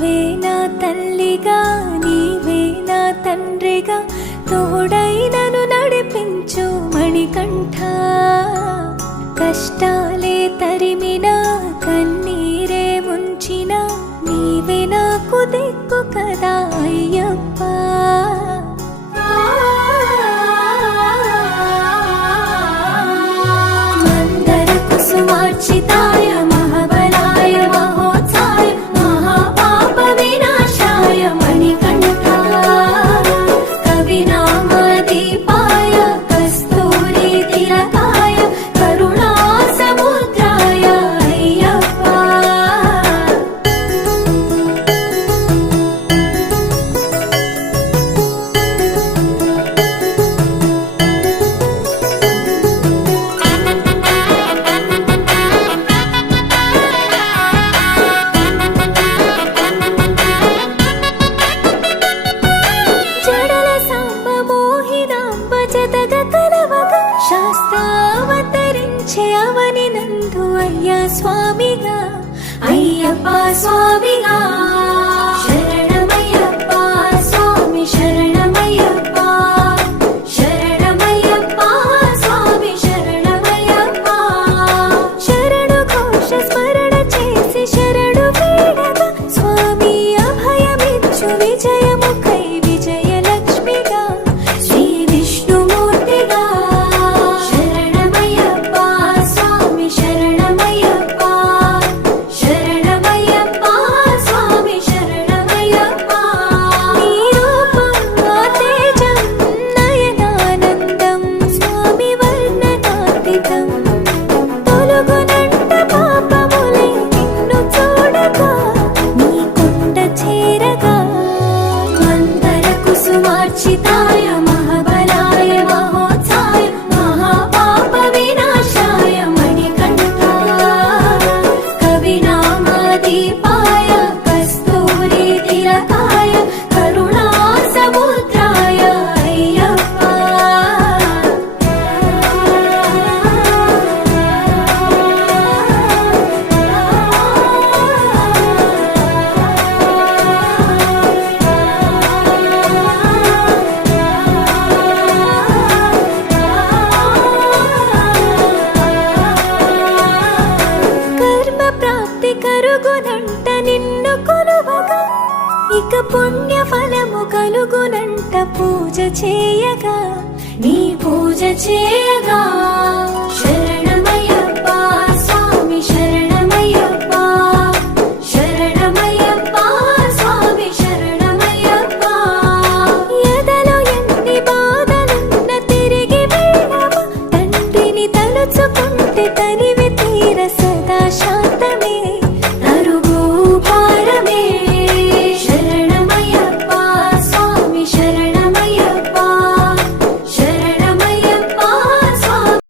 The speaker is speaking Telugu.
నీవే నా తల్లిగా నీవే నా తండ్రిగా తోడై నన్ను నడిపించు మణికంఠ. కష్టాలే తరిమినా కన్నీరే ముంచినా నీవే నాకు దిక్కు కదా అయ్యప్ప. మందర కుసుమార్చితాయ మహాబలాయ మహోత్సాయ మహాపాప వినాశాయ మణికంఠ. కవినామదీపాయ కస్తూరి తిలకాయ కరుణా సముద్రాయ అయ్యప్ప. జడల సాంబ మోహినాంబ జతగ కలవగ శాస్త్రావతరించే అవని నందు అయ్యా స్వామిగా అయ్యప్ప స్వామిగా. శరణమయ్యప్ప స్వామి శరణమయ్యప్ప శరణమయ్యప్ప స్వామి శరణమయ్యప్ప. శరణు ఘోష స్మరణ చేసి శరణు వేడగా స్వామి అభయమిచ్చు విజయముఖై విజయలక్ష్మిగా శ్రీ విష్ణుమూర్తిగా. శరణమయ్యప్ప స్వామి శరణమయ్యప్ప శరణమయ్యప్ప స్వామి శరణమయ్యప్ప. నీ రూపం ఆ తేజం నయనానందం స్వామి వర్ణనాతీతం. తొలగునంట పాపములై నిన్ను చూడగా నీ కొండ చేరగా. మందర కుసుమార్చితాయ మహాబలాయ మహోత్సాయ మహాపాప వినాశాయ మణికంఠ. కవినామదీపాయ కస్తూరి తిలకాయ కరుణా సముద్రాయ అయ్యప్ప. కర్మ ప్రాప్తి కరుగునంట నిన్ను కొలువగా ఇక పుణ్య ఫలము కలుగునంట పూజ చేయగా నీ పూజ చేయగా. శరణమయ్యప్ప స్వామి శరణమయ్యప్ప శరణమయ్యప్ప స్వామి శరణమయ్యప్ప. ఎదలో ఎన్ని బాధలున్న తిరిగి వెళ్ళవా తండ్రిని తలుచుకుంటే తని